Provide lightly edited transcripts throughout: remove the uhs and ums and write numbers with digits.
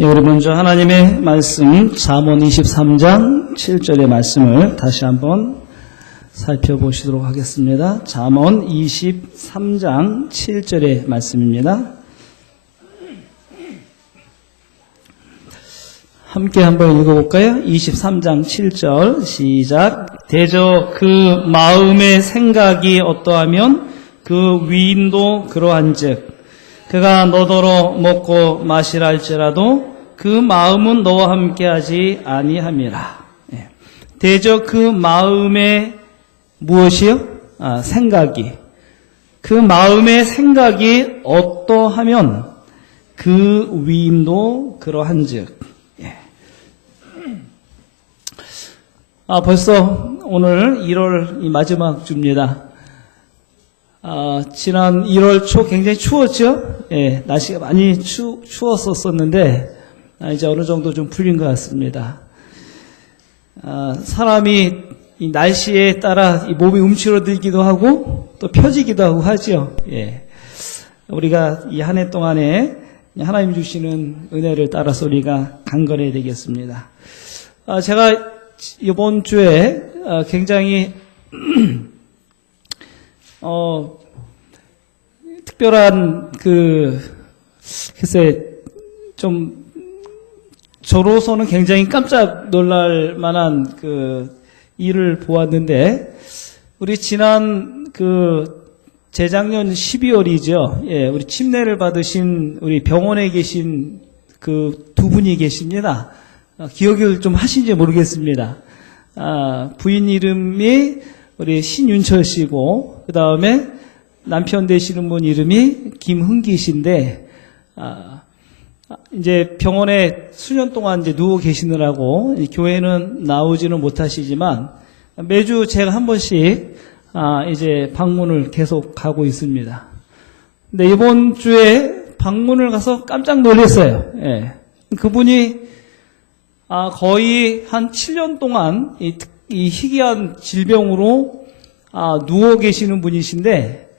예, 우리 먼저 하나님의 말씀 잠언 23장 7절의 말씀을 다시 한번 살펴보시도록 하겠습니다. 잠언 23장 7절의 말씀입니다. 함께 한번 읽어볼까요? 23장 7절 시작. 대저 그 마음의 생각이 어떠하면 그 위인도 그러한즉 그가 너더러 먹고 마시라 할지라도 그 마음은 너와 함께하지 아니함이라. 대저 그 마음의 무엇이요? 생각이. 그 마음의 생각이 어떠하면 그 위임도 그러한즉. 벌써 오늘 1월 마지막 주입니다. 지난 1월 초 굉장히 추웠죠? 예, 날씨가 많이 추웠었는데, 이제 어느 정도 좀 풀린 것 같습니다. 사람이 이 날씨에 따라 이 몸이 움츠러들기도 하고, 또 펴지기도 하고 하죠. 예. 우리가 이 한 해 동안에 하나님 주시는 은혜를 따라서 우리가 강건해야 되겠습니다. 제가 이번 주에 굉장히 특별한 글쎄 좀 저로서는 굉장히 깜짝 놀랄 만한 일을 보았는데, 우리 지난 재작년 12월이죠. 예, 우리 침례를 받으신 우리 병원에 계신 두 분이 계십니다. 기억을 좀 하신지 모르겠습니다. 부인 이름이 우리 신윤철 씨고, 그 다음에 남편 되시는 분 이름이 김흥기 씨인데, 이제 병원에 수년 동안 이제 누워 계시느라고 교회는 나오지는 못하시지만 매주 제가 한 번씩 이제 방문을 계속 가고 있습니다. 근데 이번 주에 방문을 가서 깜짝 놀랐어요. 예. 그분이 거의 한 7년 동안 이 희귀한 질병으로 누워 계시는 분이신데,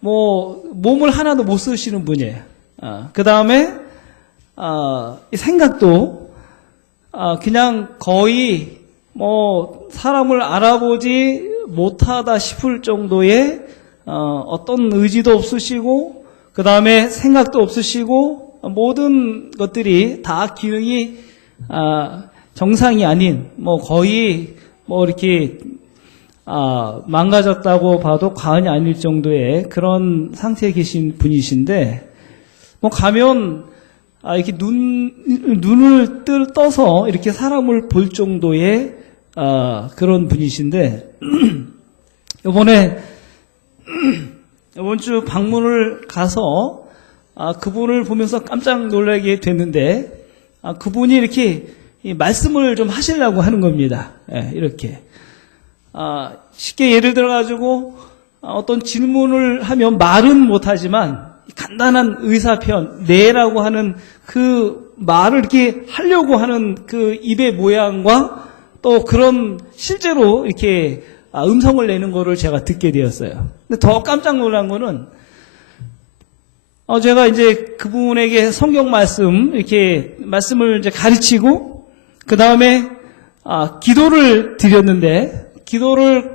몸을 하나도 못 쓰시는 분이에요. 그 다음에 생각도 그냥 거의 사람을 알아보지 못하다 싶을 정도의 어떤 의지도 없으시고, 그 다음에 생각도 없으시고, 모든 것들이 다 기능이 정상이 아닌, 거의 이렇게 망가졌다고 봐도 과언이 아닐 정도의 그런 상태에 계신 분이신데, 가면 이렇게 눈을 떠서 이렇게 사람을 볼 정도의 그런 분이신데, 이번 주 방문을 가서 그분을 보면서 깜짝 놀라게 됐는데, 그분이 이렇게 말씀을 좀 하시려고 하는 겁니다. 예, 이렇게. 쉽게 예를 들어가지고 어떤 질문을 하면 말은 못하지만 간단한 의사표현, 네라고 하는 그 말을 이렇게 하려고 하는 그 입의 모양과 또 그런 실제로 이렇게 음성을 내는 거를 제가 듣게 되었어요. 근데 더 깜짝 놀란 거는 제가 이제 그분에게 성경 말씀, 이렇게 말씀을 이제 가르치고, 그 다음에, 기도를 드렸는데, 기도를,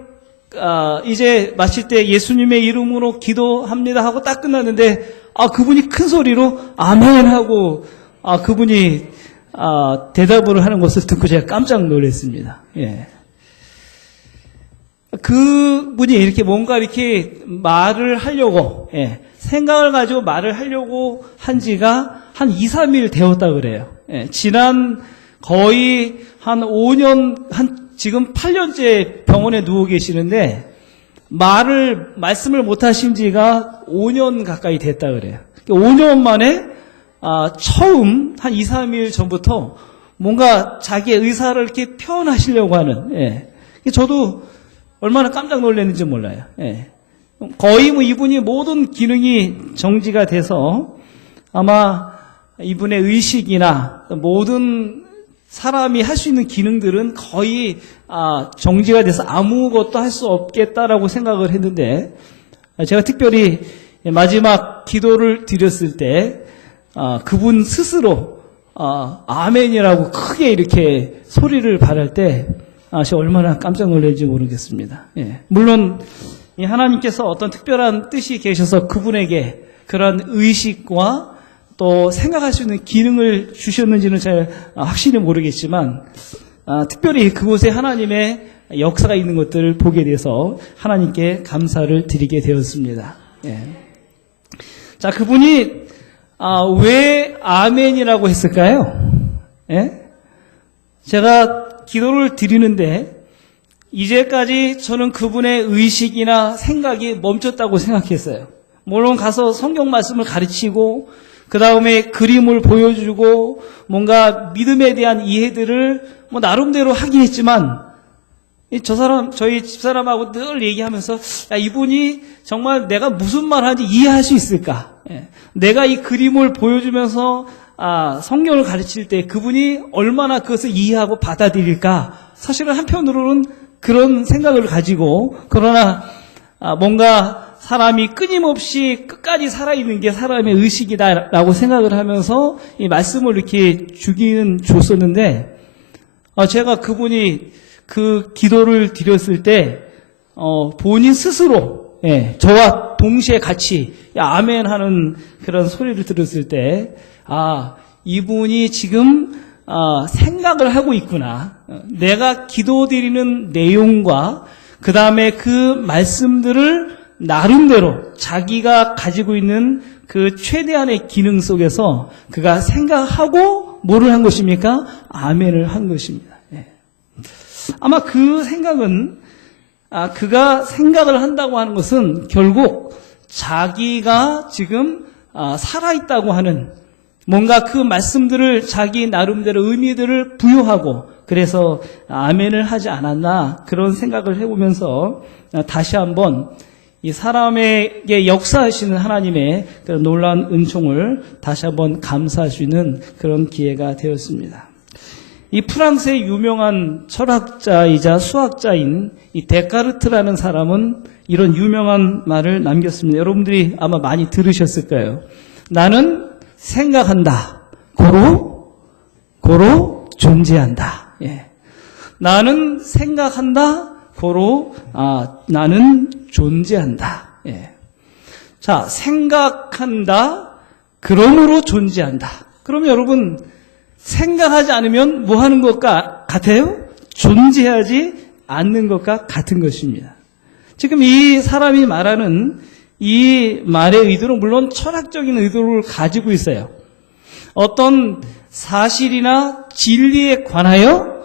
이제 마칠 때 예수님의 이름으로 기도합니다 하고 딱 끝났는데, 그분이 큰 소리로 아멘 하고, 그분이, 대답을 하는 것을 듣고 제가 깜짝 놀랐습니다. 예. 그분이 이렇게 뭔가 이렇게 말을 하려고, 예. 생각을 가지고 말을 하려고 한 지가 한 2, 3일 되었다 그래요. 예, 지난 거의 한 5년, 지금 8년째 병원에 누워 계시는데, 말씀을 못 하신 지가 5년 가까이 됐다 그래요. 5년 만에, 처음 한 2, 3일 전부터 뭔가 자기의 의사를 이렇게 표현하시려고 하는, 예. 저도 얼마나 깜짝 놀랐는지 몰라요. 예. 거의 이분이 모든 기능이 정지가 돼서 아마 이분의 의식이나 모든 사람이 할 수 있는 기능들은 거의 정지가 돼서 아무것도 할 수 없겠다라고 생각을 했는데, 제가 특별히 마지막 기도를 드렸을 때 그분 스스로 아멘이라고 크게 이렇게 소리를 발할 때, 제가 얼마나 깜짝 놀랄지 모르겠습니다. 예. 물론, 이 하나님께서 어떤 특별한 뜻이 계셔서 그분에게 그런 의식과 또 생각할 수 있는 기능을 주셨는지는 잘 확실히 모르겠지만, 특별히 그곳에 하나님의 역사가 있는 것들을 보게 돼서 하나님께 감사를 드리게 되었습니다. 예. 자, 그분이 왜 아멘이라고 했을까요? 예? 제가 기도를 드리는데 이제까지 저는 그분의 의식이나 생각이 멈췄다고 생각했어요. 물론 가서 성경 말씀을 가르치고 그 다음에 그림을 보여주고 뭔가 믿음에 대한 이해들을 나름대로 하긴 했지만 저희 집사람하고 늘 얘기하면서 야, 이분이 정말 내가 무슨 말 하는지 이해할 수 있을까? 예. 내가 이 그림을 보여주면서 성경을 가르칠 때 그분이 얼마나 그것을 이해하고 받아들일까? 사실은 한편으로는 그런 생각을 가지고 그러나 뭔가 사람이 끊임없이 끝까지 살아있는 게 사람의 의식이다라고 생각을 하면서 이 말씀을 이렇게 주기는 줬었는데 제가 그분이 그 기도를 드렸을 때 본인 스스로 저와 동시에 같이 아멘 하는 그런 소리를 들었을 때 이분이 지금 생각을 하고 있구나. 내가 기도드리는 내용과 그 다음에 그 말씀들을 나름대로 자기가 가지고 있는 그 최대한의 기능 속에서 그가 생각하고 뭐를 한 것입니까? 아멘을 한 것입니다. 아마 그 생각은 그가 생각을 한다고 하는 것은 결국 자기가 지금 살아있다고 하는 뭔가 그 말씀들을 자기 나름대로 의미들을 부여하고 그래서 아멘을 하지 않았나 그런 생각을 해보면서 다시 한번 이 사람에게 역사하시는 하나님의 그런 놀라운 은총을 다시 한번 감사할 수 있는 그런 기회가 되었습니다. 이 프랑스의 유명한 철학자이자 수학자인 이 데카르트라는 사람은 이런 유명한 말을 남겼습니다. 여러분들이 아마 많이 들으셨을 거예요. 나는 생각한다. 고로 존재한다. 예. 나는 생각한다. 나는 존재한다. 예. 자, 생각한다. 그러므로 존재한다. 그럼 여러분 생각하지 않으면 뭐 하는 것과 같아요? 존재하지 않는 것과 같은 것입니다. 지금 이 사람이 말하는 이 말의 의도는 물론 철학적인 의도를 가지고 있어요. 어떤 사실이나 진리에 관하여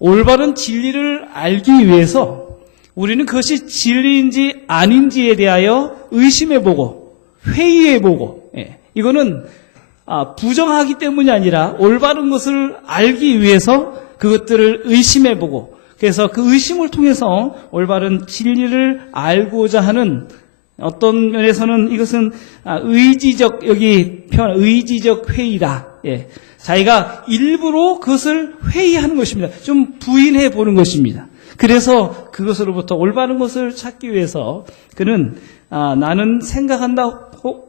올바른 진리를 알기 위해서 우리는 그것이 진리인지 아닌지에 대하여 의심해보고 회의해보고 이거는 부정하기 때문이 아니라 올바른 것을 알기 위해서 그것들을 의심해보고 그래서 그 의심을 통해서 올바른 진리를 알고자 하는 어떤 면에서는 이것은 의지적 여기 표현 의지적 회의다. 예. 자기가 일부러 그것을 회의하는 것입니다. 좀 부인해 보는 것입니다. 그래서 그것으로부터 올바른 것을 찾기 위해서 그는 나는 생각한다.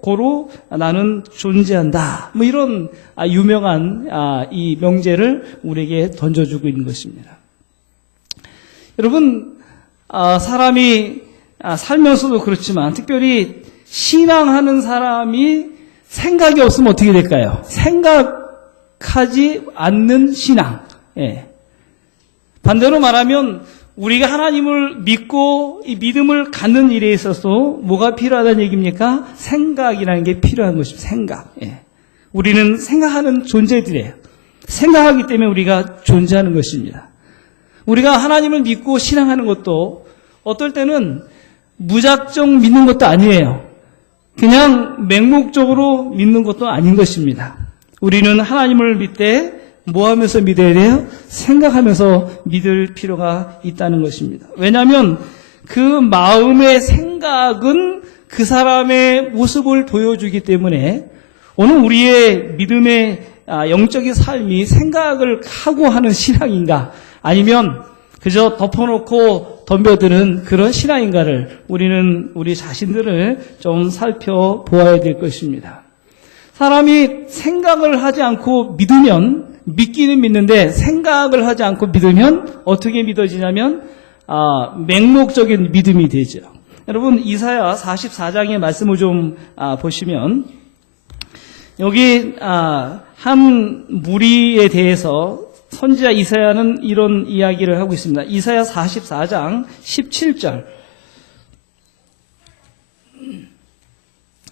고로 나는 존재한다. 뭐 이런 유명한 이 명제를 우리에게 던져주고 있는 것입니다. 여러분 사람이 살면서도 그렇지만 특별히 신앙하는 사람이 생각이 없으면 어떻게 될까요? 생각하지 않는 신앙. 예. 반대로 말하면 우리가 하나님을 믿고 이 믿음을 갖는 일에 있어서 뭐가 필요하다는 얘기입니까? 생각이라는 게 필요한 것입니다. 생각. 예. 우리는 생각하는 존재들이에요. 생각하기 때문에 우리가 존재하는 것입니다. 우리가 하나님을 믿고 신앙하는 것도 어떨 때는 무작정 믿는 것도 아니에요. 그냥 맹목적으로 믿는 것도 아닌 것입니다. 우리는 하나님을 믿되 뭐 하면서 믿어야 돼요? 생각하면서 믿을 필요가 있다는 것입니다. 왜냐하면 그 마음의 생각은 그 사람의 모습을 보여주기 때문에 오늘 우리의 믿음의 영적인 삶이 생각을 하고 하는 신앙인가 아니면 그저 덮어놓고 덤벼드는 그런 신앙인가를 우리는 우리 자신들을 좀 살펴보아야 될 것입니다. 사람이 생각을 하지 않고 믿으면, 믿기는 믿는데 생각을 하지 않고 믿으면 어떻게 믿어지냐면 맹목적인 믿음이 되죠. 여러분 이사야 44장의 말씀을 좀 보시면 여기 한 무리에 대해서 선지자 이사야는 이런 이야기를 하고 있습니다. 이사야 44장 17절.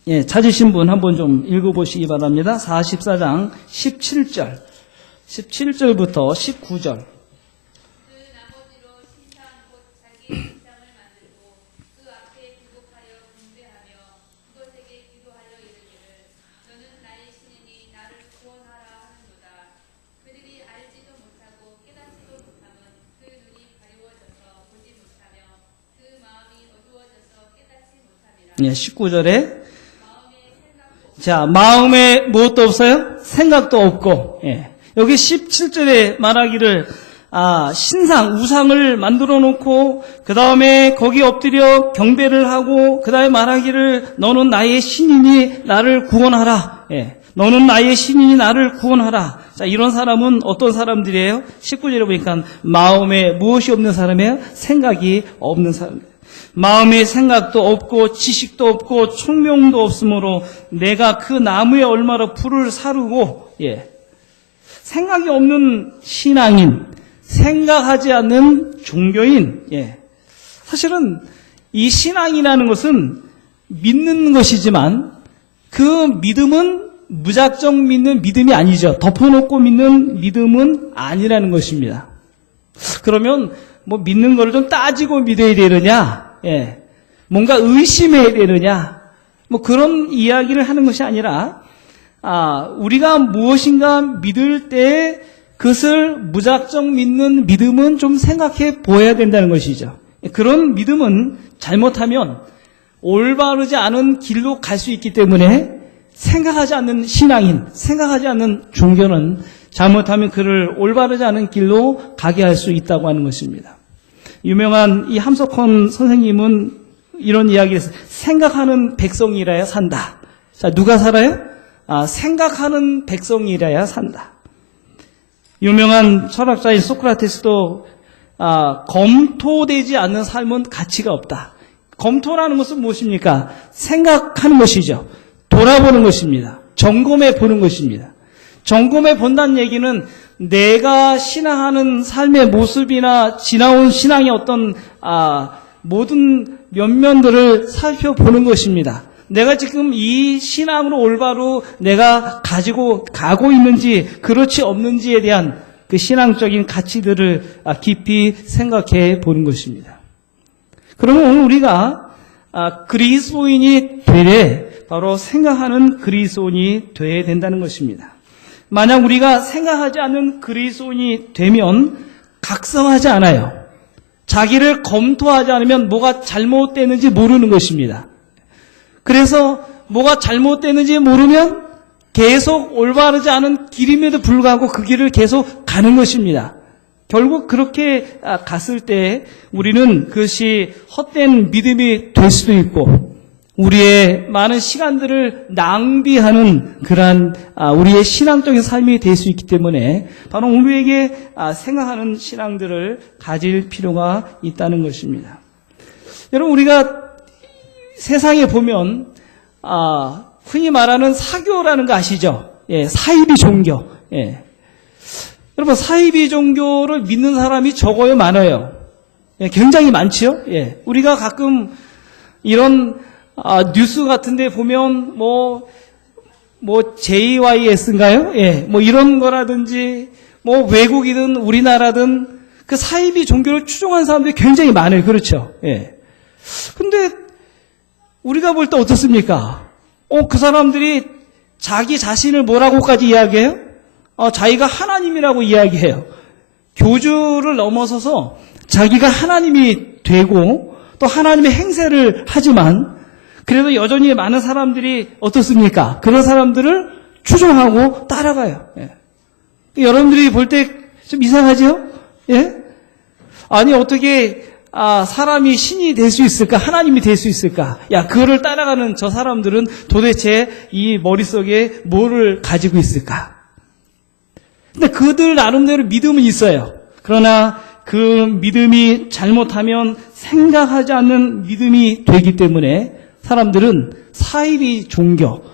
예, 찾으신 분 한번 좀 읽어보시기 바랍니다. 44장 17절. 17절부터 19절. 예, 19절에 자, 마음에 무엇도 없어요? 생각도 없고. 예. 여기 17절에 말하기를 신상, 우상을 만들어 놓고 그 다음에 거기 엎드려 경배를 하고 그 다음에 말하기를 너는 나의 신이니 나를 구원하라. 예. 너는 나의 신이니 나를 구원하라. 자, 이런 사람은 어떤 사람들이에요? 19절에 보니까 마음에 무엇이 없는 사람이에요? 생각이 없는 사람이에요. 마음에 생각도 없고 지식도 없고 총명도 없으므로 내가 그 나무에 얼마나 풀을 사르고 생각이 없는 신앙인, 생각하지 않는 종교인. 사실은 이 신앙이라는 것은 믿는 것이지만 그 믿음은 무작정 믿는 믿음이 아니죠. 덮어놓고 믿는 믿음은 아니라는 것입니다. 그러면 뭐 믿는 거를 좀 따지고 믿어야 되느냐? 뭔가 의심해야 되느냐? 뭐 그런 이야기를 하는 것이 아니라 우리가 무엇인가 믿을 때 그것을 무작정 믿는 믿음은 좀 생각해 보아야 된다는 것이죠. 그런 믿음은 잘못하면 올바르지 않은 길로 갈 수 있기 때문에 생각하지 않는 신앙인, 생각하지 않는 종교는 잘못하면 그를 올바르지 않은 길로 가게 할 수 있다고 하는 것입니다. 유명한 이 함석헌 선생님은 이런 이야기를 했어요. 생각하는 백성이라야 산다. 자, 누가 살아요? 생각하는 백성이라야 산다. 유명한 철학자인 소크라테스도 검토되지 않는 삶은 가치가 없다. 검토라는 것은 무엇입니까? 생각하는 것이죠. 돌아보는 것입니다. 점검해 보는 것입니다. 점검해 본다는 얘기는 내가 신앙하는 삶의 모습이나 지나온 신앙의 어떤 모든 면면들을 살펴보는 것입니다. 내가 지금 이 신앙으로 올바로 내가 가지고 가고 있는지 그렇지 없는지에 대한 그 신앙적인 가치들을 깊이 생각해 보는 것입니다. 그러면 오늘 우리가 그리스도인이 되래 바로 생각하는 그리스도인이 되어야 된다는 것입니다. 만약 우리가 생각하지 않는 그리스도인이 되면 각성하지 않아요. 자기를 검토하지 않으면 뭐가 잘못되는지 모르는 것입니다. 그래서 뭐가 잘못되는지 모르면 계속 올바르지 않은 길임에도 불구하고 그 길을 계속 가는 것입니다. 결국 그렇게 갔을 때 우리는 그것이 헛된 믿음이 될 수도 있고 우리의 많은 시간들을 낭비하는 그러한 우리의 신앙적인 삶이 될 수 있기 때문에 바로 우리에게 생각하는 신앙들을 가질 필요가 있다는 것입니다. 여러분 우리가 세상에 보면 흔히 말하는 사교라는 거 아시죠? 사이비 종교. 여러분 사이비 종교를 믿는 사람이 적어요, 많아요? 굉장히 많죠? 우리가 가끔 이런 뉴스 같은 데 보면 뭐 JYS인가요? 뭐 이런 거라든지 뭐 외국이든 우리나라든 그 사이비 종교를 추종하는 사람들이 굉장히 많아요. 그렇죠? 근데 우리가 볼 때 어떻습니까? 그 사람들이 자기 자신을 뭐라고까지 이야기해요? 자기가 하나님이라고 이야기해요. 교주를 넘어서서 자기가 하나님이 되고 또 하나님의 행세를 하지만 그래도 여전히 많은 사람들이 어떻습니까? 그런 사람들을 추종하고 따라가요. 여러분들이 볼 때 좀 이상하죠? 아니 어떻게 사람이 신이 될 수 있을까? 하나님이 될 수 있을까? 야, 그거를 따라가는 저 사람들은 도대체 이 머릿속에 뭐를 가지고 있을까? 근데 그들 나름대로 믿음은 있어요. 그러나 그 믿음이 잘못하면 생각하지 않는 믿음이 되기 때문에 사람들은 사이비 종교,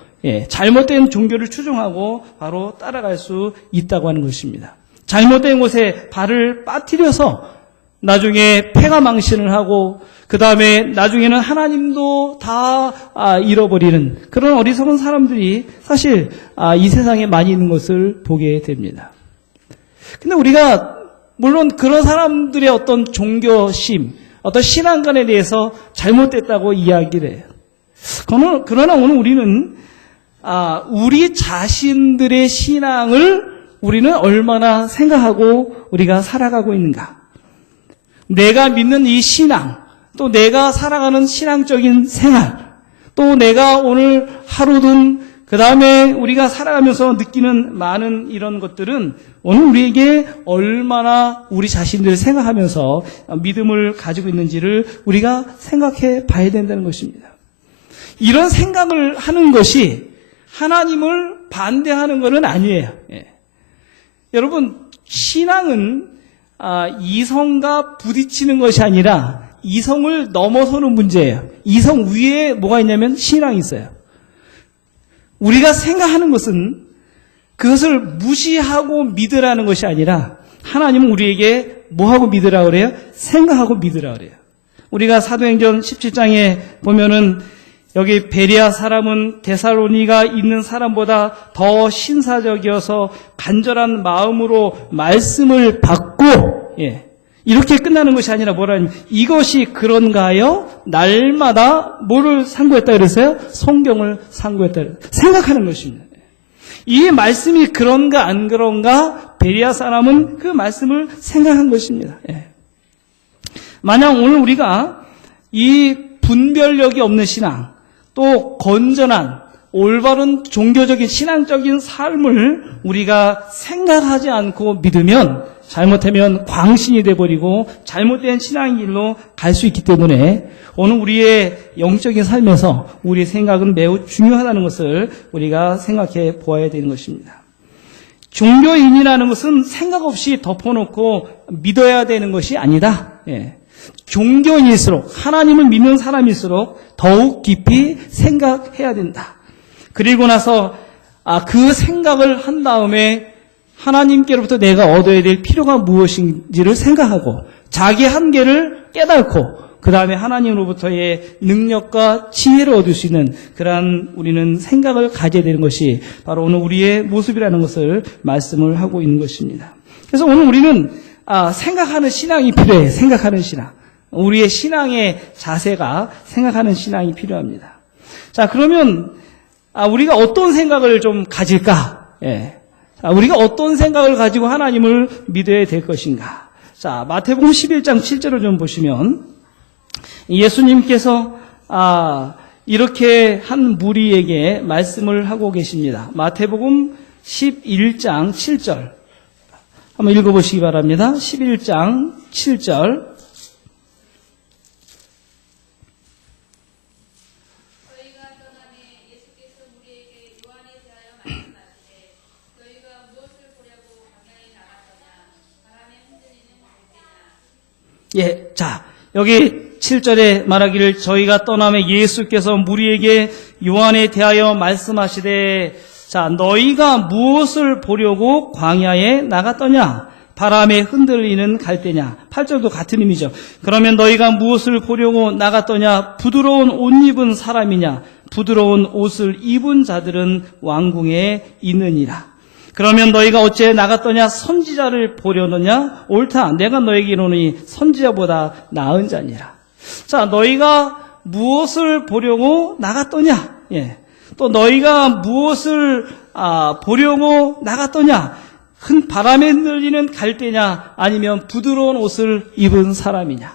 잘못된 종교를 추종하고 바로 따라갈 수 있다고 하는 것입니다. 잘못된 곳에 발을 빠뜨려서 나중에 폐가망신을 하고 그 다음에 나중에는 하나님도 다 잃어버리는 그런 어리석은 사람들이 사실 이 세상에 많이 있는 것을 보게 됩니다. 근데 우리가 물론 그런 사람들의 어떤 종교심, 어떤 신앙관에 대해서 잘못됐다고 이야기를 해요. 그러나 오늘 우리는 우리 자신들의 신앙을 우리는 얼마나 생각하고 우리가 살아가고 있는가? 내가 믿는 이 신앙, 또 내가 살아가는 신앙적인 생활, 또 내가 오늘 하루든 그 다음에 우리가 살아가면서 느끼는 많은 이런 것들은 오늘 우리에게 얼마나 우리 자신들을 생각하면서 믿음을 가지고 있는지를 우리가 생각해 봐야 된다는 것입니다. 이런 생각을 하는 것이 하나님을 반대하는 것은 아니에요. 여러분, 신앙은 이성과 부딪히는 것이 아니라 이성을 넘어서는 문제예요. 이성 위에 뭐가 있냐면 신앙이 있어요. 우리가 생각하는 것은 그것을 무시하고 믿으라는 것이 아니라 하나님은 우리에게 뭐하고 믿으라고 그래요? 생각하고 믿으라고 그래요. 우리가 사도행전 17장에 보면은 여기 베레아 사람은 데살로니가 있는 사람보다 더 신사적이어서 간절한 마음으로 말씀을 받고 이렇게 끝나는 것이 아니라 뭐라냐면 이것이 그런가요? 날마다 뭐를 상고했다 그랬어요? 성경을 상고했다 그랬어요. 생각하는 것입니다. 이 말씀이 그런가 안 그런가 베레아 사람은 그 말씀을 생각한 것입니다. 만약 오늘 우리가 이 분별력이 없는 신앙 또 건전한 올바른 종교적인 신앙적인 삶을 우리가 생각하지 않고 믿으면 잘못하면 광신이 돼버리고 잘못된 신앙의 길로 갈 수 있기 때문에 오늘 우리의 영적인 삶에서 우리의 생각은 매우 중요하다는 것을 우리가 생각해 보아야 되는 것입니다. 종교인이라는 것은 생각 없이 덮어놓고 믿어야 되는 것이 아니다. 종교인일수록 하나님을 믿는 사람일수록 더욱 깊이 생각해야 된다. 그리고 나서 그 생각을 한 다음에 하나님께로부터 내가 얻어야 될 필요가 무엇인지를 생각하고 자기 한계를 깨닫고 그 다음에 하나님으로부터의 능력과 지혜를 얻을 수 있는 그러한 우리는 생각을 가져야 되는 것이 바로 오늘 우리의 모습이라는 것을 말씀을 하고 있는 것입니다. 그래서 오늘 우리는 생각하는 신앙이 필요해. 생각하는 신앙. 우리의 신앙의 자세가 생각하는 신앙이 필요합니다. 자, 그러면 우리가 어떤 생각을 좀 가질까? 우리가 어떤 생각을 가지고 하나님을 믿어야 될 것인가? 자, 마태복음 11장 7절을 좀 보시면 예수님께서 이렇게 한 무리에게 말씀을 하고 계십니다. 마태복음 11장 7절 한번 읽어보시기 바랍니다. 11장 7절 자, 여기 7절에 말하기를 저희가 떠나며 예수께서 무리에게 요한에 대하여 말씀하시되 자, 너희가 무엇을 보려고 광야에 나갔더냐? 바람에 흔들리는 갈대냐? 8절도 같은 의미죠. 그러면 너희가 무엇을 보려고 나갔더냐? 부드러운 옷 입은 사람이냐? 부드러운 옷을 입은 자들은 왕궁에 있느니라. 그러면 너희가 어째 나갔더냐? 선지자를 보려느냐? 옳다. 내가 너에게 이르노니 선지자보다 나은 자니라. 자, 너희가 무엇을 보려고 나갔더냐? 또 너희가 무엇을 보려고 나갔더냐? 바람에 흔들리는 갈대냐? 아니면 부드러운 옷을 입은 사람이냐?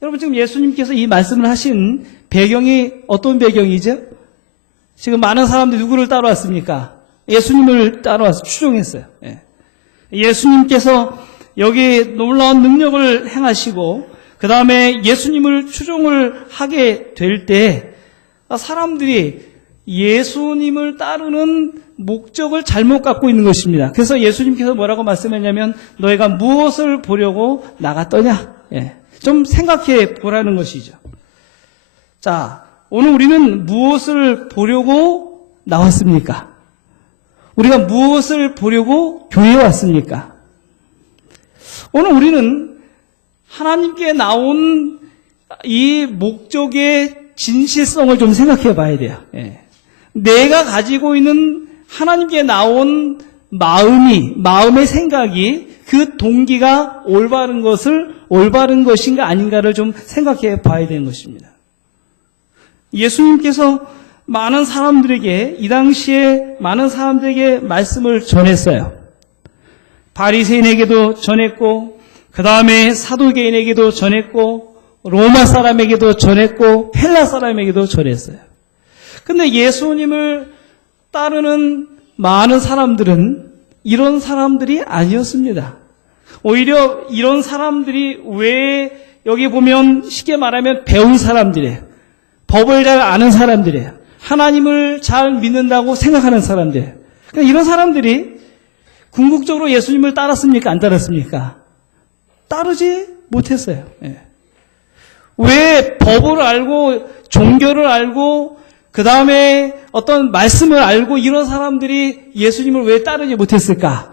여러분, 지금 예수님께서 이 말씀을 하신 배경이 어떤 배경이죠? 지금 많은 사람들이 누구를 따라왔습니까? 예수님을 따라와서 추종했어요. 예수님께서 여기 놀라운 능력을 행하시고 그 다음에 예수님을 추종을 하게 될 때 사람들이 예수님을 따르는 목적을 잘못 갖고 있는 것입니다. 그래서 예수님께서 뭐라고 말씀했냐면 너희가 무엇을 보려고 나갔더냐? 좀 생각해 보라는 것이죠. 자, 오늘 우리는 무엇을 보려고 나왔습니까? 우리가 무엇을 보려고 교회에 왔습니까? 오늘 우리는 하나님께 나온 이 목적의 진실성을 좀 생각해 봐야 돼요. 내가 가지고 있는 하나님께 나온 마음의 생각이 그 동기가 올바른 것인가 아닌가를 좀 생각해 봐야 되는 것입니다. 예수님께서 많은 사람들에게, 이 당시에 많은 사람들에게 말씀을 전했어요. 바리새인에게도 전했고, 그 다음에 사두개인에게도 전했고, 로마 사람에게도 전했고, 헬라 사람에게도 전했어요. 근데 예수님을 따르는 많은 사람들은 이런 사람들이 아니었습니다. 오히려 이런 사람들이 왜 여기 보면 쉽게 말하면 배운 사람들이에요. 법을 잘 아는 사람들이에요. 하나님을 잘 믿는다고 생각하는 사람들이에요. 그러니까 이런 사람들이 궁극적으로 예수님을 따랐습니까? 안 따랐습니까? 따르지 못했어요. 왜 법을 알고 종교를 알고 그 다음에 어떤 말씀을 알고 이런 사람들이 예수님을 왜 따르지 못했을까?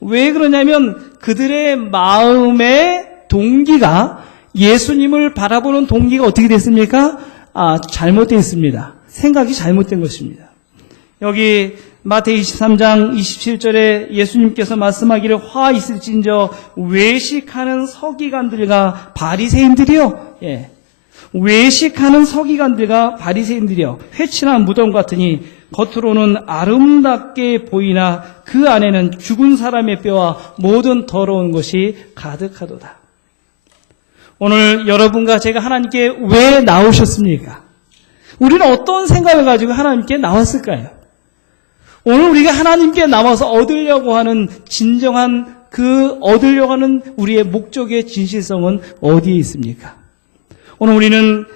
왜 그러냐면 그들의 마음의 동기가 예수님을 바라보는 동기가 어떻게 됐습니까? 잘못되어 있습니다. 생각이 잘못된 것입니다. 여기 마태복음 23장 27절에 예수님께서 말씀하기를 화 있을진저 외식하는 서기관들과 바리새인들이요. 외식하는 서기관들과 바리새인들이요. 회칠한 무덤 같으니 겉으로는 아름답게 보이나 그 안에는 죽은 사람의 뼈와 모든 더러운 것이 가득하도다. 오늘 여러분과 제가 하나님께 왜 나오셨습니까? 우리는 어떤 생각을 가지고 하나님께 나왔을까요? 오늘 우리가 하나님께 나와서 얻으려고 하는 진정한 얻으려고 하는 우리의 목적의 진실성은 어디에 있습니까? 오늘 우리는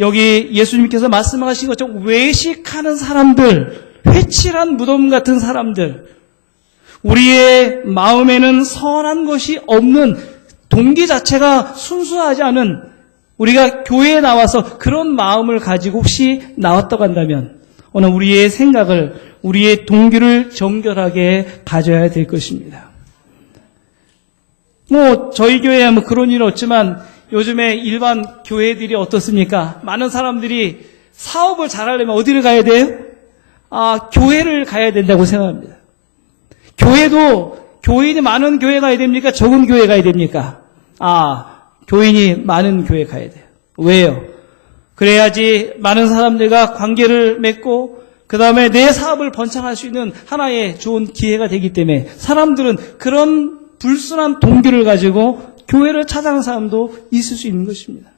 여기 예수님께서 말씀하신 것처럼 외식하는 사람들, 회칠한 무덤 같은 사람들, 우리의 마음에는 선한 것이 없는 동기 자체가 순수하지 않은 우리가 교회에 나와서 그런 마음을 가지고 혹시 나왔다고 한다면 오늘 우리의 생각을, 우리의 동기를 정결하게 가져야 될 것입니다. 저희 교회에 그런 일은 없지만 요즘에 일반 교회들이 어떻습니까? 많은 사람들이 사업을 잘하려면 어디를 가야 돼요? 교회를 가야 된다고 생각합니다. 교인이 많은 교회 가야 됩니까? 적은 교회 가야 됩니까? 교인이 많은 교회 가야 돼요. 왜요? 그래야지 많은 사람들과 관계를 맺고 그 다음에 내 사업을 번창할 수 있는 하나의 좋은 기회가 되기 때문에 사람들은 그런 불순한 동기를 가지고 교회를 찾아가는 사람도 있을 수 있는 것입니다.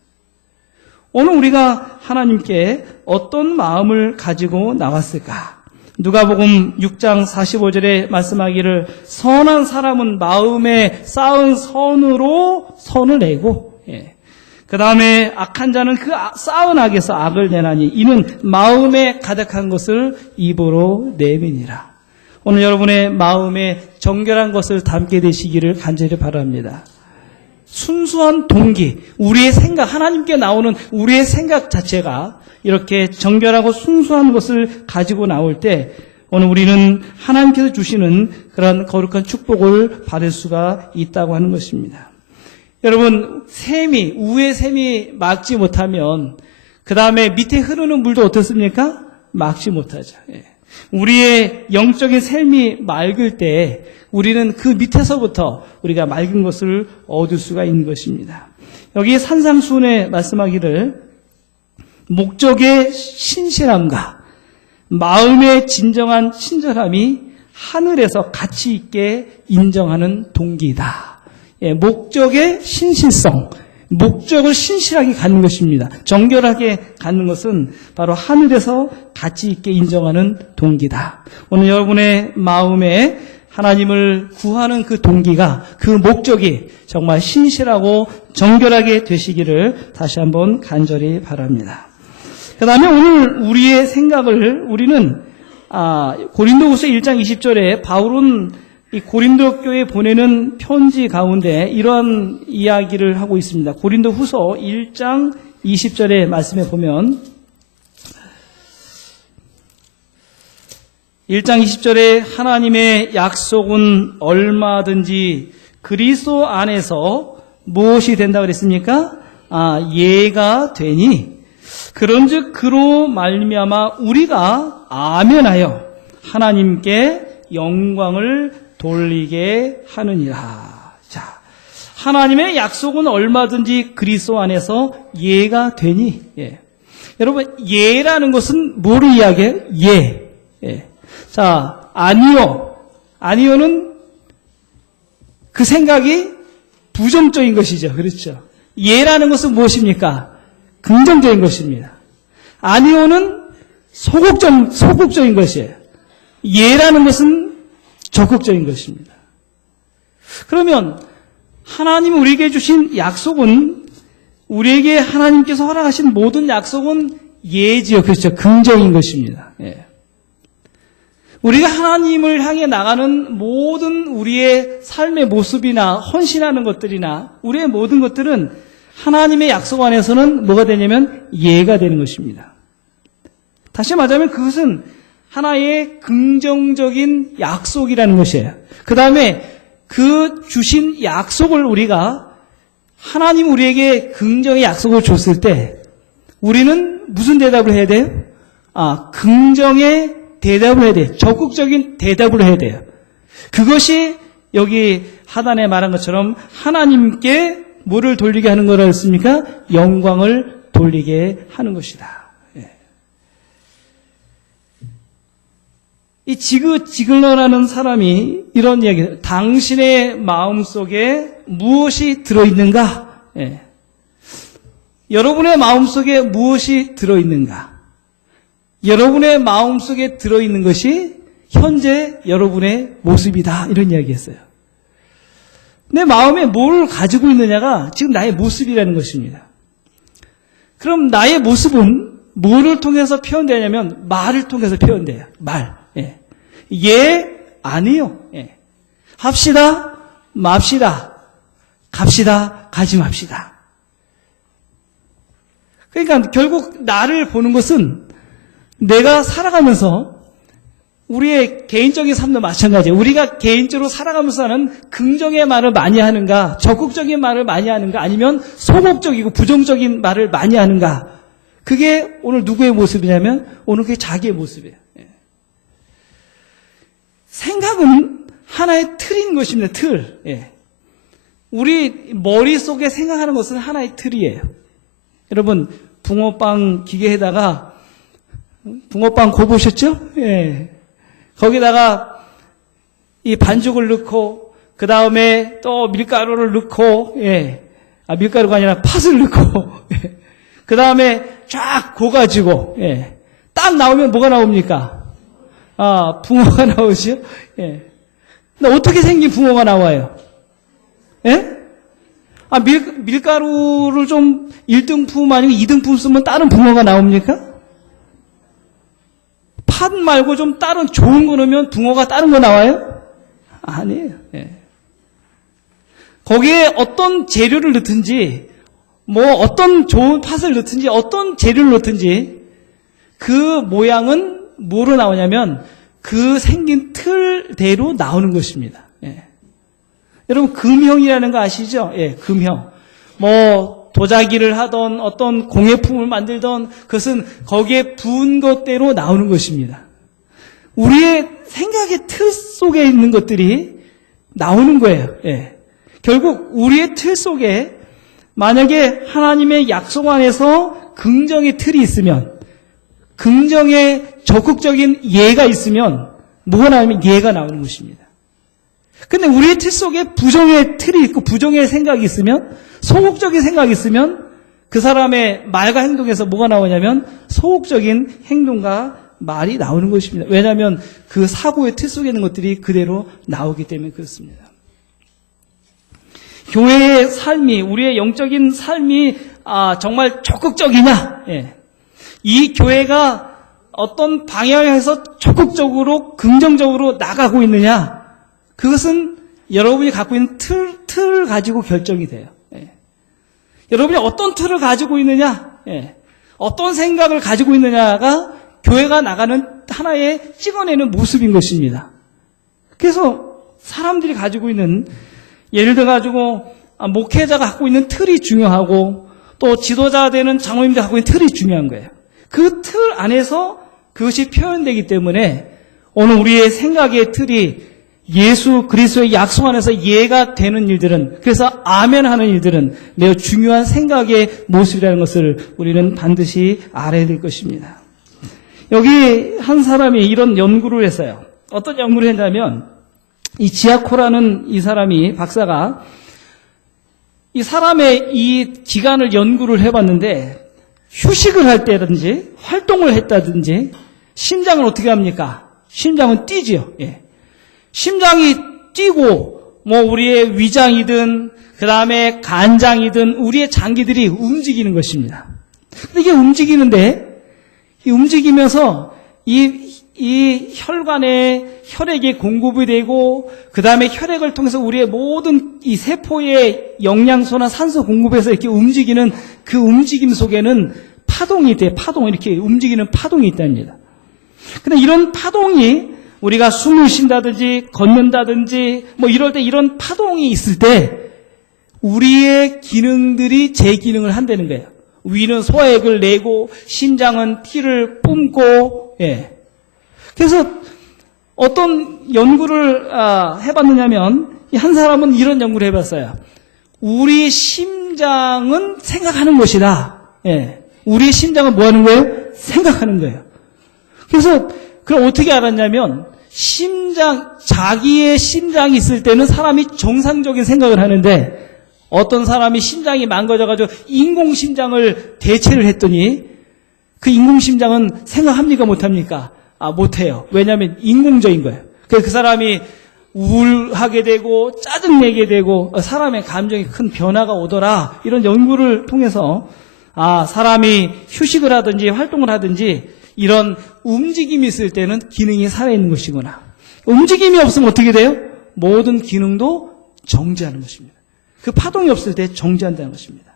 오늘 우리가 하나님께 어떤 마음을 가지고 나왔을까? 누가복음 6장 45절에 말씀하기를 선한 사람은 마음에 쌓은 선으로 선을 내고 그 다음에 악한 자는 그 쌓은 악에서 악을 내나니 이는 마음에 가득한 것을 입으로 내미니라. 오늘 여러분의 마음에 정결한 것을 담게 되시기를 간절히 바랍니다. 순수한 동기, 우리의 생각, 하나님께 나오는 우리의 생각 자체가 이렇게 정결하고 순수한 것을 가지고 나올 때 오늘 우리는 하나님께서 주시는 그런 거룩한 축복을 받을 수가 있다고 하는 것입니다. 여러분, 우의 샘이 막지 못하면 그 다음에 밑에 흐르는 물도 어떻습니까? 막지 못하죠. 우리의 영적인 샘이 맑을 때 우리는 그 밑에서부터 우리가 맑은 것을 얻을 수가 있는 것입니다. 여기 산상수훈에 말씀하기를 목적의 신실함과 마음의 진정한 친절함이 하늘에서 가치 있게 인정하는 동기이다. 목적의 신실성, 목적을 신실하게 갖는 것입니다. 정결하게 갖는 것은 바로 하늘에서 가치 있게 인정하는 동기다. 오늘 여러분의 마음에 하나님을 구하는 그 동기가, 그 목적이 정말 신실하고 정결하게 되시기를 다시 한번 간절히 바랍니다. 그 다음에 오늘 우리의 생각을 우리는 고린도후서 1장 20절에 바울은 이 고린도 교회에 보내는 편지 가운데 이러한 이야기를 하고 있습니다. 고린도후서 1장 20절의 말씀에 보면 1장 20절에 하나님의 약속은 얼마든지 그리스도 안에서 무엇이 된다고 그랬습니까? 예가 되니 그런즉 그로 말미암아 우리가 아멘하여 하나님께 영광을 돌리게 하느니라. 자, 하나님의 약속은 얼마든지 그리스도 안에서 예가 되니. 예. 여러분, 예라는 것은 뭐를 이야기해요? 예. 예. 자, 아니요. 아니요는 그 생각이 부정적인 것이죠. 그렇죠. 예라는 것은 무엇입니까? 긍정적인 것입니다. 아니요는 소극적인 것이에요. 예라는 것은 적극적인 것입니다. 그러면 하나님 우리에게 주신 약속은, 우리에게 하나님께서 허락하신 모든 약속은 예지요. 그렇죠. 긍정인 것입니다. 예. 우리가 하나님을 향해 나가는 모든 우리의 삶의 모습이나 헌신하는 것들이나 우리의 모든 것들은 하나님의 약속 안에서는 뭐가 되냐면 예가 되는 것입니다. 다시 말하자면 그것은 하나의 긍정적인 약속이라는 것이에요. 그 다음에 그 주신 약속을 우리가, 하나님 우리에게 긍정의 약속을 줬을 때 우리는 무슨 대답을 해야 돼요? 긍정의 대답을 해야 돼요. 적극적인 대답을 해야 돼요. 그것이 여기 하단에 말한 것처럼 하나님께 뭐를 돌리게 하는 거라 했습니까? 영광을 돌리게 하는 것이다. 이 지글러라는 사람이 이런 이야기, 당신의 마음속에 무엇이 들어있는가? 예. 여러분의 마음속에 무엇이 들어있는가? 여러분의 마음속에 들어있는 것이 현재 여러분의 모습이다. 이런 이야기했어요. 내 마음에 뭘 가지고 있느냐가 지금 나의 모습이라는 것입니다. 그럼 나의 모습은 뭐를 통해서 표현되냐면 말을 통해서 표현돼요. 말. 예, 아니요. 예. 합시다, 맙시다. 갑시다, 가지 맙시다. 그러니까 결국 나를 보는 것은 내가 살아가면서 우리의 개인적인 삶도 마찬가지예요. 우리가 개인적으로 살아가면서 하는 긍정의 말을 많이 하는가, 적극적인 말을 많이 하는가, 아니면 소극적이고 부정적인 말을 많이 하는가. 그게 오늘 누구의 모습이냐면 오늘 그게 자기의 모습이에요. 생각은 하나의 틀인 것입니다. 틀. 예. 우리 머릿속에 생각하는 것은 하나의 틀이에요. 여러분, 붕어빵 기계에다가 붕어빵 구워보셨죠? 예. 거기다가 이 반죽을 넣고 그 다음에 또 밀가루를 넣고, 예. 밀가루가 아니라 팥을 넣고, 예. 그 다음에 쫙 고가지고, 예. 딱 나오면 뭐가 나옵니까? 붕어가 나오죠? 예. 근데 어떻게 생긴 붕어가 나와요? 예? 밀가루를 좀 1등품 아니고 2등품 쓰면 다른 붕어가 나옵니까? 팥 말고 좀 다른 좋은 거 넣으면 붕어가 다른 거 나와요? 아니에요. 예. 거기에 어떤 재료를 넣든지, 어떤 좋은 팥을 넣든지, 어떤 재료를 넣든지, 그 모양은 뭐로 나오냐면 그 생긴 틀대로 나오는 것입니다. 예. 여러분, 금형이라는 거 아시죠? 예, 금형. 도자기를 하던 어떤 공예품을 만들던 그것은 거기에 부은 것대로 나오는 것입니다. 우리의 생각의 틀 속에 있는 것들이 나오는 거예요. 예. 결국 우리의 틀 속에 만약에 하나님의 약속 안에서 긍정의 틀이 있으면, 긍정의 적극적인 예가 있으면 뭐가 나오면 예가 나오는 것입니다. 근데 우리의 틀 속에 부정의 틀이 있고 부정의 생각이 있으면, 소극적인 생각이 있으면 그 사람의 말과 행동에서 뭐가 나오냐면 소극적인 행동과 말이 나오는 것입니다. 왜냐하면 그 사고의 틀 속에 있는 것들이 그대로 나오기 때문에 그렇습니다. 교회의 삶이, 우리의 영적인 삶이 정말 적극적이냐? 예. 이 교회가 어떤 방향에서 적극적으로 긍정적으로 나가고 있느냐? 그것은 여러분이 갖고 있는 틀을 가지고 결정이 돼요. 예. 여러분이 어떤 틀을 가지고 있느냐? 예. 어떤 생각을 가지고 있느냐가 교회가 나가는 하나의 찍어내는 모습인 것입니다. 그래서 사람들이 가지고 있는, 예를 들어 가지고 목회자가 갖고 있는 틀이 중요하고 또 지도자 되는 장로님들 갖고 있는 틀이 중요한 거예요. 그 틀 안에서 그것이 표현되기 때문에 오늘 우리의 생각의 틀이 예수 그리스도의 약속 안에서 이해가 되는 일들은, 그래서 아멘 하는 일들은 매우 중요한 생각의 모습이라는 것을 우리는 반드시 알아야 될 것입니다. 여기 한 사람이 이런 연구를 했어요. 어떤 연구를 했냐면 이 지아코라는 이 사람이, 박사가 이 사람의 이 기간을 연구를 해봤는데 휴식을 할 때든지 활동을 했다든지 심장을 어떻게 합니까? 심장은 뛰지요. 예. 심장이 뛰고 뭐 우리의 위장이든 그 다음에 간장이든 우리의 장기들이 움직이는 것입니다. 근데 이게 움직이는데 이 움직이면서 이 혈관에 혈액이 공급이 되고 그 다음에 혈액을 통해서 우리의 모든 이 세포의 영양소나 산소 공급에서 이렇게 움직이는 그 움직임 속에는 파동이 돼, 파동, 이렇게 움직이는 파동이 있답니다. 근데 이런 파동이 우리가 숨을 쉰다든지 걷는다든지 뭐 이럴 때 이런 파동이 있을 때 우리의 기능들이 제 기능을 한다는 거예요. 위는 소액을 내고 심장은 피를 뿜고, 예. 그래서 어떤 연구를 해봤느냐면 한 사람은 이런 연구를 해봤어요. 우리 심장은 생각하는 것이다. 예. 우리의 심장은 뭐 하는 거예요? 생각하는 거예요. 그래서 그럼 어떻게 알았냐면 자기의 심장이 있을 때는 사람이 정상적인 생각을 하는데 어떤 사람이 심장이 망가져가지고 인공심장을 대체를 했더니 그 인공심장은 생각합니까? 못합니까? 못해요. 왜냐하면 인공적인 거예요. 그래서 그 사람이 우울하게 되고 짜증내게 되고 사람의 감정에 큰 변화가 오더라. 이런 연구를 통해서 사람이 휴식을 하든지 활동을 하든지 이런 움직임이 있을 때는 기능이 살아있는 것이구나. 움직임이 없으면 어떻게 돼요? 모든 기능도 정지하는 것입니다. 그 파동이 없을 때 정지한다는 것입니다.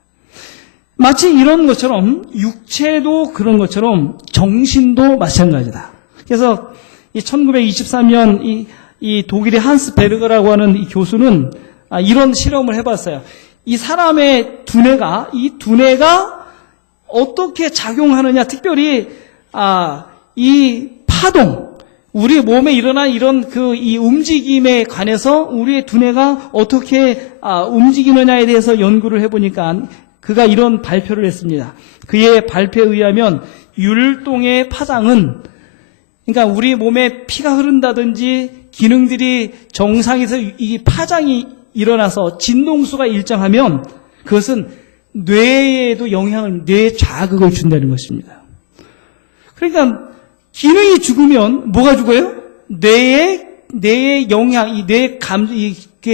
마치 이런 것처럼 육체도 그런 것처럼 정신도 마찬가지다. 그래서 1923년 이 독일의 한스 베르거라고 하는 이 교수는 이런 실험을 해봤어요. 이 사람의 이 두뇌가 어떻게 작용하느냐, 특별히 이 파동, 우리 몸에 일어난 이런 이 움직임에 관해서 우리의 두뇌가 어떻게 움직이느냐에 대해서 연구를 해보니까 그가 이런 발표를 했습니다. 그의 발표에 의하면 율동의 파장은, 그러니까 우리 몸에 피가 흐른다든지 기능들이 정상에서 이 파장이 일어나서 진동수가 일정하면 그것은 뇌에도 뇌에 자극을 준다는 것입니다. 그러니까 기능이 죽으면 뭐가 죽어요? 뇌의 영향, 이게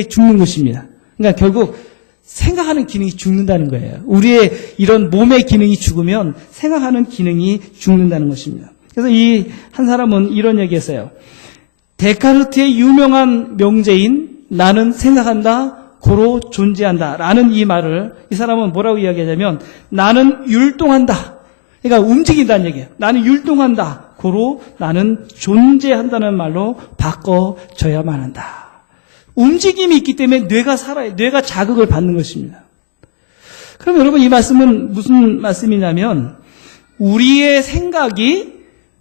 죽는 것입니다. 그러니까 결국 생각하는 기능이 죽는다는 거예요. 우리의 이런 몸의 기능이 죽으면 생각하는 기능이 죽는다는 것입니다. 그래서 이 한 사람은 이런 얘기했어요. 데카르트의 유명한 명제인 나는 생각한다, 고로 존재한다 라는 이 말을 이 사람은 뭐라고 이야기하냐면 나는 율동한다. 그러니까 움직인다는 얘기예요. 나는 율동한다. 고로 나는 존재한다는 말로 바꿔줘야만 한다. 움직임이 있기 때문에 뇌가 살아요. 뇌가 자극을 받는 것입니다. 그럼 여러분 이 말씀은 무슨 말씀이냐면 우리의 생각이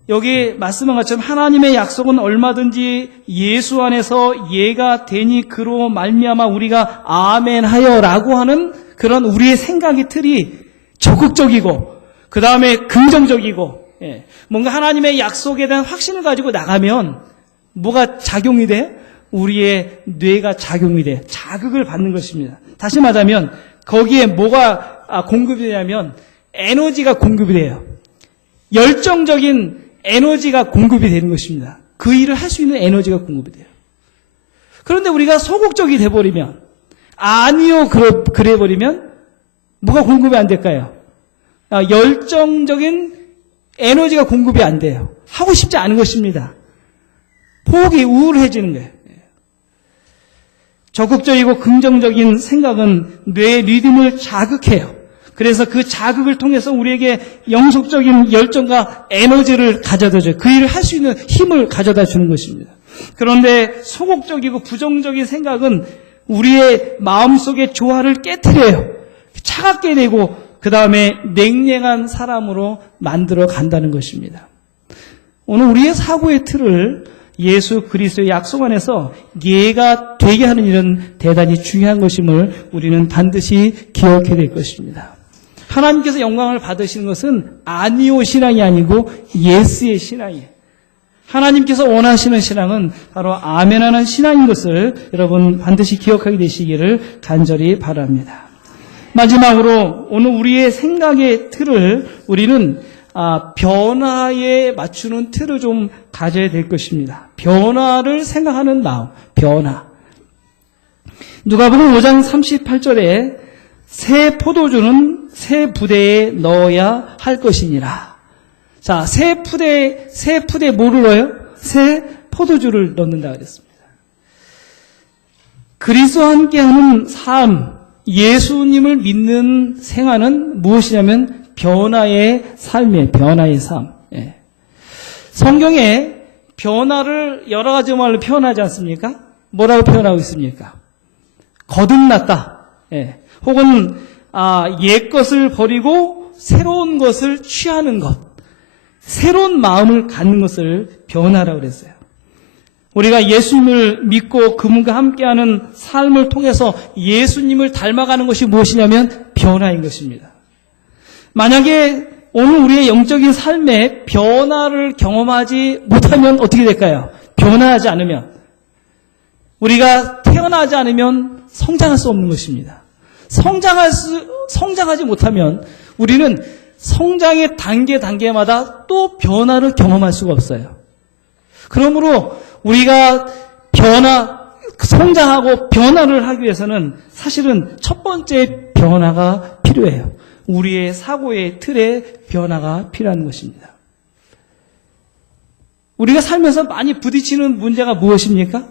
여기 말씀한 것처럼 하나님의 약속은 얼마든지 예수 안에서 예가 되니 그로 말미암아 우리가 아멘하여라고 하는 그런 우리의 생각의 틀이 적극적이고 그 다음에 긍정적이고 뭔가 하나님의 약속에 대한 확신을 가지고 나가면 뭐가 작용이 돼? 우리의 뇌가 작용이 돼. 자극을 받는 것입니다. 다시 말하면 거기에 뭐가 공급이 되냐면 에너지가 공급이 돼요. 열정적인 에너지가 공급이 되는 것입니다. 그 일을 할 수 있는 에너지가 공급이 돼요. 그런데 우리가 소극적이 돼버리면, 아니요, 그래버리면, 뭐가 공급이 안 될까요? 열정적인 에너지가 공급이 안 돼요. 하고 싶지 않은 것입니다. 포기, 우울해지는 거예요. 적극적이고 긍정적인 생각은 뇌의 리듬을 자극해요. 그래서 그 자극을 통해서 우리에게 영속적인 열정과 에너지를 가져다 줘요. 그 일을 할 수 있는 힘을 가져다 주는 것입니다. 그런데 소극적이고 부정적인 생각은 우리의 마음속의 조화를 깨트려요. 차갑게 되고 그 다음에 냉랭한 사람으로 만들어 간다는 것입니다. 오늘 우리의 사고의 틀을 예수 그리스도의 약속 안에서 예가 되게 하는 일은 대단히 중요한 것임을 우리는 반드시 기억해야 될 것입니다. 하나님께서 영광을 받으시는 것은 아니오 신앙이 아니고 예스의 신앙이에요. 하나님께서 원하시는 신앙은 바로 아멘하는 신앙인 것을 여러분 반드시 기억하게 되시기를 간절히 바랍니다. 마지막으로 오늘 우리의 생각의 틀을 우리는 변화에 맞추는 틀을 좀 가져야 될 것입니다. 변화를 생각하는 마음, 변화. 누가복음 5장 38절에 새 포도주는 새 부대에 넣어야 할 것이니라. 자, 새 푸대에 뭐를 넣어요? 새 포도주를 넣는다 그랬습니다. 그리스도와 함께하는 삶, 예수님을 믿는 생활은 무엇이냐면 변화의 삶이에요. 변화의 삶. 예. 성경에 변화를 여러 가지 말로 표현하지 않습니까? 뭐라고 표현하고 있습니까? 거듭났다. 예. 혹은 옛 것을 버리고 새로운 것을 취하는 것, 새로운 마음을 갖는 것을 변화라고 그랬어요. 우리가 예수님을 믿고 그분과 함께하는 삶을 통해서 예수님을 닮아가는 것이 무엇이냐면 변화인 것입니다. 만약에 오늘 우리의 영적인 삶에 변화를 경험하지 못하면 어떻게 될까요? 변화하지 않으면, 우리가 태어나지 않으면 성장할 수 없는 것입니다. 성장하지 못하면 우리는 성장의 단계마다 또 변화를 경험할 수가 없어요. 그러므로 우리가 성장하고 변화를 하기 위해서는 사실은 첫 번째 변화가 필요해요. 우리의 사고의 틀에 변화가 필요한 것입니다. 우리가 살면서 많이 부딪히는 문제가 무엇입니까?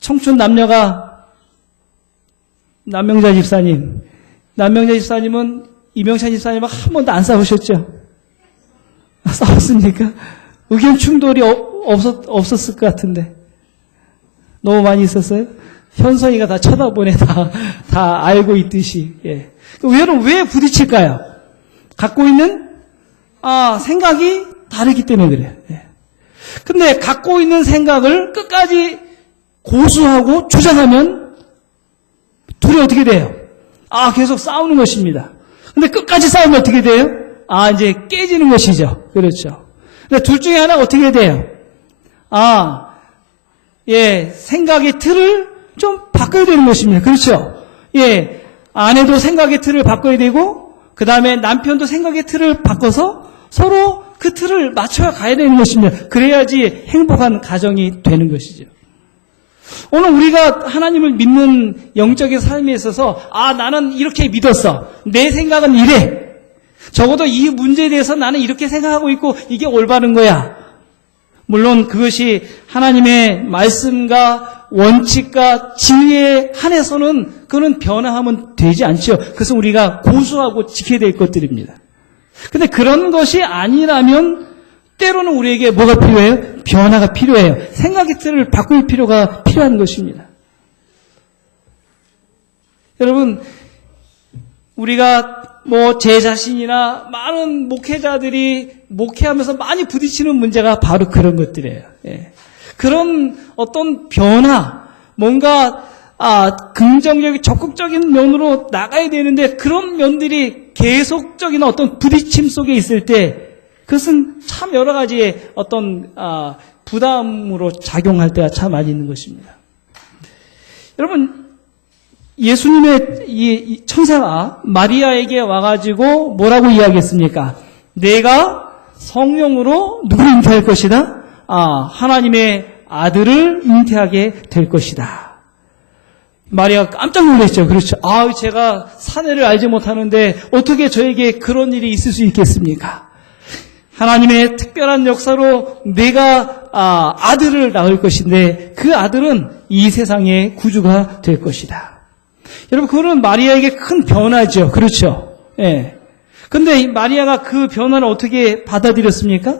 청춘 남녀가 남명자 집사님은 이명찬 집사님하고 한 번도 안 싸우셨죠? 싸웠습니까? 의견 충돌이 없었을 것 같은데. 너무 많이 있었어요? 현선이가 다 쳐다보네, 다 알고 있듯이. 예. 왜 부딪힐까요? 갖고 있는, 생각이 다르기 때문에 그래요. 예. 근데 갖고 있는 생각을 끝까지 고수하고 주장하면 둘이 어떻게 돼요? 계속 싸우는 것입니다. 근데 끝까지 싸우면 어떻게 돼요? 이제 깨지는 것이죠. 그렇죠. 근데 둘 중에 하나 어떻게 돼요? 생각의 틀을 좀 바꿔야 되는 것입니다. 그렇죠? 예, 아내도 생각의 틀을 바꿔야 되고, 그 다음에 남편도 생각의 틀을 바꿔서 서로 그 틀을 맞춰야 가야 되는 것입니다. 그래야지 행복한 가정이 되는 것이죠. 오늘 우리가 하나님을 믿는 영적인 삶에 있어서 나는 이렇게 믿었어. 내 생각은 이래. 적어도 이 문제에 대해서 나는 이렇게 생각하고 있고 이게 올바른 거야. 물론 그것이 하나님의 말씀과 원칙과 진리에 한해서는 그는 변화하면 되지 않죠. 그것은 우리가 고수하고 지켜야 될 것들입니다. 근데 그런 것이 아니라면 때로는 우리에게 뭐가 필요해요? 변화가 필요해요. 생각의 틀을 바꿀 필요가 필요한 것입니다. 여러분, 우리가 제 자신이나 많은 목회자들이 목회하면서 많이 부딪히는 문제가 바로 그런 것들이에요. 예. 그런 어떤 변화, 뭔가 긍정적인 적극적인 면으로 나가야 되는데 그런 면들이 계속적인 어떤 부딪힘 속에 있을 때 그것은 참 여러 가지의 어떤 부담으로 작용할 때가 참 많이 있는 것입니다. 여러분, 예수님의 이 천사가 마리아에게 와가지고 뭐라고 이야기했습니까? 내가 성령으로 누구를 잉태할 것이다? 하나님의 아들을 잉태하게 될 것이다. 마리아가 깜짝 놀랐죠. 그렇죠. 제가 사내를 알지 못하는데 어떻게 저에게 그런 일이 있을 수 있겠습니까? 하나님의 특별한 역사로 내가 아들을 낳을 것인데 그 아들은 이 세상의 구주가 될 것이다. 여러분, 그거는 마리아에게 큰 변화죠. 그렇죠. 예. 근데 이 마리아가 그 변화를 어떻게 받아들였습니까?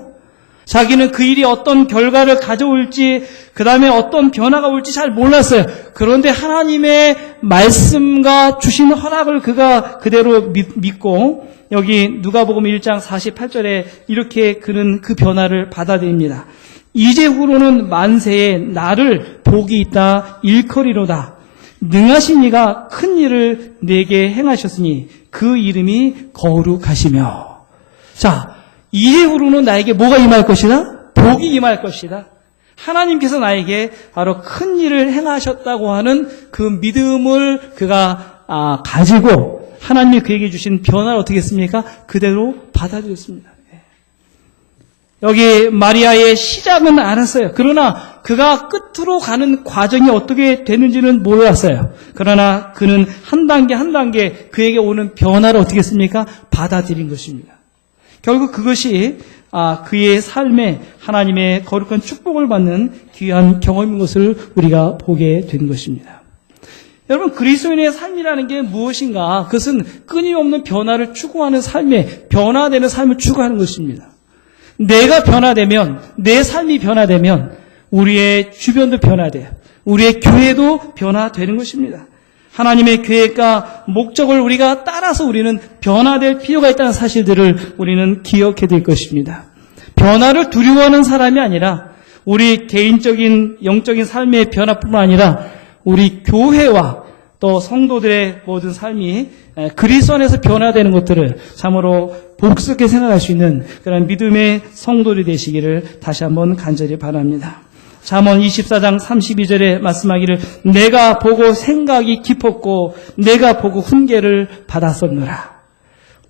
자기는 그 일이 어떤 결과를 가져올지, 그 다음에 어떤 변화가 올지 잘 몰랐어요. 그런데 하나님의 말씀과 주신 허락을 그가 그대로 믿고, 여기 누가복음 1장 48절에 이렇게 그는 그 변화를 받아들입니다. 이제후로는 만세에 나를 복이 있다 일컬이로다. 능하신 이가 큰 일을 내게 행하셨으니 그 이름이 거룩하시며. 자, 이제후로는 나에게 뭐가 임할 것이다? 복이 임할 것이다. 하나님께서 나에게 바로 큰 일을 행하셨다고 하는 그 믿음을 그가 가지고 하나님이 그에게 주신 변화를 어떻게 했습니까? 그대로 받아들였습니다. 여기 마리아의 시작은 알았어요. 그러나 그가 끝으로 가는 과정이 어떻게 되는지는 몰랐어요. 그러나 그는 한 단계 한 단계 그에게 오는 변화를 어떻게 했습니까? 받아들인 것입니다. 결국 그것이 그의 삶에 하나님의 거룩한 축복을 받는 귀한 경험인 것을 우리가 보게 된 것입니다. 여러분, 그리스도인의 삶이라는 게 무엇인가? 그것은 끊임없는 변화를 추구하는 삶에, 변화되는 삶을 추구하는 것입니다. 내가 변화되면, 내 삶이 변화되면 우리의 주변도 변화돼요. 우리의 교회도 변화되는 것입니다. 하나님의 계획과 목적을 우리가 따라서 우리는 변화될 필요가 있다는 사실들을 우리는 기억해야 될 것입니다. 변화를 두려워하는 사람이 아니라 우리 개인적인 영적인 삶의 변화뿐만 아니라 우리 교회와 또 성도들의 모든 삶이 그리스도 안에서 변화되는 것들을 참으로 복스럽게 생각할 수 있는 그런 믿음의 성도들이 되시기를 다시 한번 간절히 바랍니다. 잠언 24장 32절에 말씀하기를 내가 보고 생각이 깊었고 내가 보고 훈계를 받았었노라.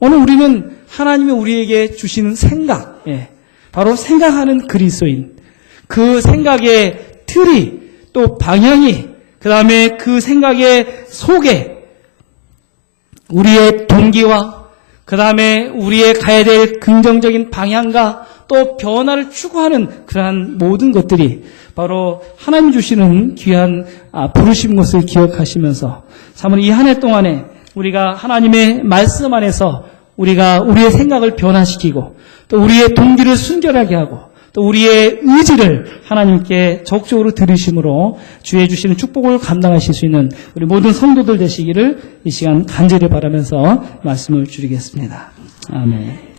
오늘 우리는 하나님이 우리에게 주시는 생각, 바로 생각하는 그리스도인, 그 생각의 틀이 또 방향이 그 다음에 그 생각의 속에 우리의 동기와 그 다음에 우리의 가야 될 긍정적인 방향과 또 변화를 추구하는 그러한 모든 것들이 바로 하나님 주시는 귀한 부르신 것을 기억하시면서 참으로 이 한 해 동안에 우리가 하나님의 말씀 안에서 우리가 우리의 생각을 변화시키고 또 우리의 동기를 순결하게 하고 또 우리의 의지를 하나님께 적극적으로 들으심으로 주의 주시는 축복을 감당하실 수 있는 우리 모든 성도들 되시기를 이 시간 간절히 바라면서 말씀을 드리겠습니다. 아멘.